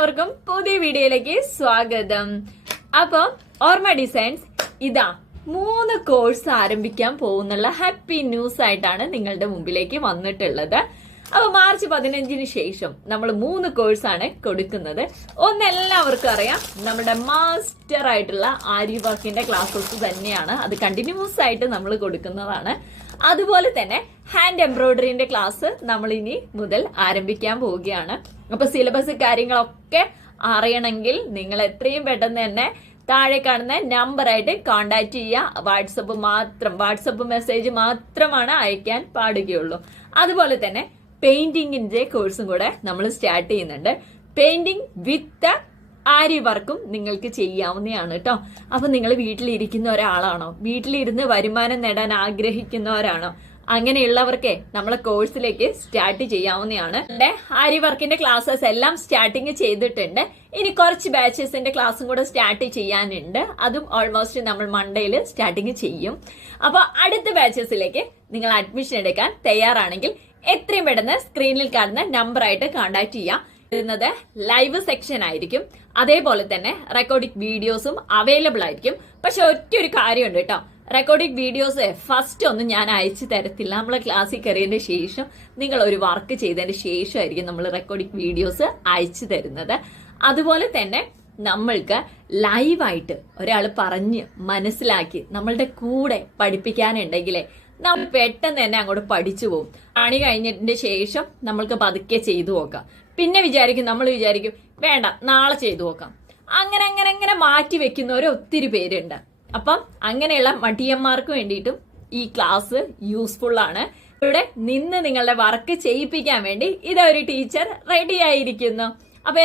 എല്ലാവർക്കും പുതിയ വീഡിയോയിലേക്ക് സ്വാഗതം. അപ്പൊ ഓർമ്മ ഡിസൈൻസ് ഇതാ 3 കോഴ്സ് ആരംഭിക്കാൻ പോകുന്നുള്ള ഹാപ്പി ന്യൂസ് ആയിട്ടാണ് നിങ്ങളുടെ മുമ്പിലേക്ക് വന്നിട്ടുള്ളത്. അപ്പൊ മാർച്ച് 15-ന് ശേഷം നമ്മൾ 3 കോഴ്സാണ് കൊടുക്കുന്നത്. എല്ലാവർക്കും അറിയാം, നമ്മുടെ മാസ്റ്റർ ആയിട്ടുള്ള ആരി വർക്കിന്റെ ക്ലാസ്സസ് തന്നെയാണ്. അത് കണ്ടിന്യൂസ് ആയിട്ട് നമ്മൾ കൊടുക്കുന്നതാണ്. അതുപോലെ തന്നെ ഹാൻഡ് എംബ്രോയിഡറിന്റെ ക്ലാസ് നമ്മൾ ഇനി മുതൽ ആരംഭിക്കാൻ പോവുകയാണ്. അപ്പൊ സിലബസ് കാര്യങ്ങളൊക്കെ അറിയണമെങ്കിൽ നിങ്ങൾ എത്രയും പെട്ടെന്ന് തന്നെ താഴെ കാണുന്ന നമ്പറായിട്ട് കോണ്ടാക്ട് ചെയ്യുക. വാട്സപ്പ് മെസ്സേജ് മാത്രമാണ് അയക്കാൻ പാടുകയുള്ളൂ. അതുപോലെ തന്നെ പെയിന്റിങ്ങിന്റെ കോഴ്സും കൂടെ നമ്മൾ സ്റ്റാർട്ട് ചെയ്യുന്നുണ്ട്. പെയിന്റിംഗ് വിത്ത് ആരി വർക്കും നിങ്ങൾക്ക് ചെയ്യാവുന്നതാണ് കേട്ടോ. അപ്പൊ നിങ്ങൾ വീട്ടിലിരിക്കുന്ന ഒരാളാണോ, വീട്ടിലിരുന്ന് വരുമാനം നേടാൻ ആഗ്രഹിക്കുന്നവരാണോ, അങ്ങനെയുള്ളവർക്കേ നമ്മളെ കോഴ്സിലേക്ക് സ്റ്റാർട്ട് ചെയ്യാവുന്നതാണ്. ആരി വർക്കിന്റെ ക്ലാസ്സസ് എല്ലാം സ്റ്റാർട്ടിങ് ചെയ്തിട്ടുണ്ട്. ഇനി കുറച്ച് ബാച്ചസിന്റെ ക്ലാസ്സും കൂടെ സ്റ്റാർട്ട് ചെയ്യാനുണ്ട്. അതും ഓൾമോസ്റ്റ് നമ്മൾ മൺഡേയിൽ സ്റ്റാർട്ടിങ് ചെയ്യും. അപ്പൊ അടുത്ത ബാച്ചസിലേക്ക് നിങ്ങൾ അഡ്മിഷൻ എടുക്കാൻ തയ്യാറാണെങ്കിൽ എത്രയും പെട്ടെന്ന് സ്ക്രീനിൽ കാണുന്ന നമ്പറായിട്ട് കോണ്ടാക്ട് ചെയ്യാം. വരുന്നത് ലൈവ് സെക്ഷൻ ആയിരിക്കും. അതേപോലെ തന്നെ റെക്കോർഡിംഗ് വീഡിയോസും അവൈലബിൾ ആയിരിക്കും. പക്ഷെ ഒറ്റൊരു കാര്യമുണ്ട് കേട്ടോ, റെക്കോർഡിംഗ് വീഡിയോസ് ഫസ്റ്റ് ഒന്നും ഞാൻ അയച്ചു തരത്തില്ല. നമ്മളെ ക്ലാസ്സിൽ കയറിയതിന് ശേഷം നിങ്ങൾ ഒരു വർക്ക് ചെയ്തതിന് ശേഷമായിരിക്കും നമ്മൾ റെക്കോർഡിംഗ് വീഡിയോസ് അയച്ചു തരുന്നത്. അതുപോലെ തന്നെ നമ്മൾക്ക് ലൈവായിട്ട് ഒരാൾ പറഞ്ഞ് മനസ്സിലാക്കി നമ്മളുടെ കൂടെ പഠിപ്പിക്കാനുണ്ടെങ്കിലേ നമ്മൾ പെട്ടെന്ന് തന്നെ അങ്ങോട്ട് പഠിച്ചു പോകും. പണി കഴിഞ്ഞതിന്റെ ശേഷം നമ്മൾക്ക് പതുക്കെ ചെയ്തു നോക്കാം. പിന്നെ നമ്മൾ വിചാരിക്കും വേണ്ട നാളെ ചെയ്തു നോക്കാം. അങ്ങനെ മാറ്റി വെക്കുന്നവർ ഒത്തിരി പേരുണ്ട്. അപ്പം അങ്ങനെയുള്ള മടിയന്മാർക്ക് വേണ്ടിയിട്ടും ഈ ക്ലാസ് യൂസ്ഫുൾ ആണ്. ഇവിടെ നിന്ന് നിങ്ങളുടെ വർക്ക് ചെയ്യിപ്പിക്കാൻ വേണ്ടി ഇതൊരു ടീച്ചർ റെഡി ആയിരിക്കുന്നു. അപ്പൊ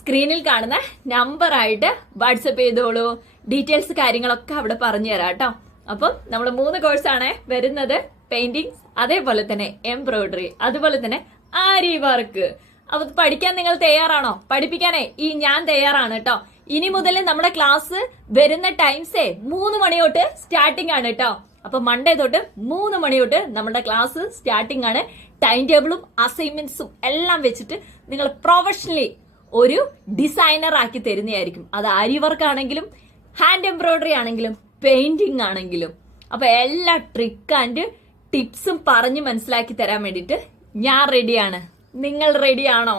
സ്ക്രീനിൽ കാണുന്ന നമ്പറായിട്ട് വാട്സപ്പ് ചെയ്തോളൂ. ഡീറ്റെയിൽസ് കാര്യങ്ങളൊക്കെ അവിടെ പറഞ്ഞു തരാം കേട്ടോ. അപ്പം നമ്മൾ 3 കോഴ്സാണ് വരുന്നത്. പെയിന്റിംഗ്, അതേപോലെ തന്നെ എംബ്രോയിഡറി, അതുപോലെ തന്നെ ആരി വർക്ക്. അപ്പൊ പഠിക്കാൻ നിങ്ങൾ തയ്യാറാണോ? പഠിപ്പിക്കാനേ ഞാൻ തയ്യാറാണ് കേട്ടോ. ഇനി മുതൽ നമ്മുടെ ക്ലാസ് വരുന്ന ടൈംസേ 3 മണി തൊട്ട് സ്റ്റാർട്ടിംഗ് ആണ് കേട്ടോ. അപ്പൊ മൺഡേ തൊട്ട് 3 മണി തൊട്ട് നമ്മുടെ ക്ലാസ് സ്റ്റാർട്ടിംഗ് ആണ്. ടൈം ടേബിളും അസൈൻമെന്റ്സും എല്ലാം വെച്ചിട്ട് നിങ്ങൾ പ്രൊഫഷണലി ഒരു ഡിസൈനർ ആക്കി തരുന്നതായിരിക്കും. അത് ആരി വർക്ക് ആണെങ്കിലും ഹാൻഡ് എംബ്രോയിഡറി ആണെങ്കിലും പെയിന്റിംഗ് ആണെങ്കിലും. അപ്പൊ എല്ലാ ട്രിക്ക് ആൻഡ് ടിപ്സും പറഞ്ഞ് മനസ്സിലാക്കി തരാൻ വേണ്ടിയിട്ട് ഞാൻ റെഡിയാണ്. നിങ്ങൾ റെഡിയാണോ?